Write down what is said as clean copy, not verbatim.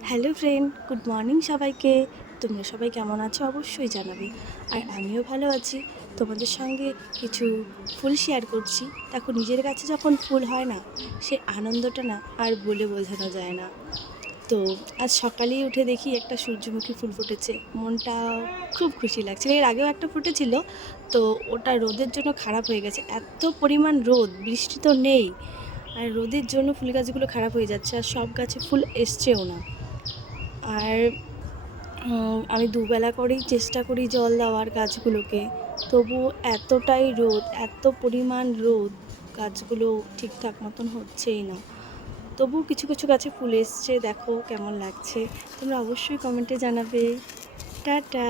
Hello friend, good morning সবাইকে। তোমরা সবাই কেমন আছো অবশ্যই জানাবে। আর আমিও ভালো আছি। তোমাদের সঙ্গে কিছু ফুল শেয়ার করছি। দেখো, নিজের কাছে যখন ফুল হয় না, সে আনন্দটা না আর বলে বোঝানো যায় না। তো আজ সকালেই উঠে দেখি একটা সূর্যমুখী ফুল ফুটেছে, মনটা খুব খুশি লাগছিল। এর আগেও একটা ফুটেছিল, তো ওটা রোদের জন্য খারাপ হয়ে গেছে। এত পরিমাণ রোদ, বৃষ্টি তো নেই, আর রোদের জন্য ফুল গাছগুলো খারাপ হয়ে যাচ্ছে, আর সব গাছে ফুল এসছেও না। আর আমি দুবেলা করেই চেষ্টা করি জল দেওয়ার গাছগুলোকে, তবু এতটাই রোদ, এত পরিমাণ রোদ, গাছগুলো ঠিকঠাক মতন হচ্ছেই না। তবু কিছু কিছু গাছে ফুল এসছে, দেখো কেমন লাগছে। তোমরা অবশ্যই কমেন্টে জানাবে। টাটা।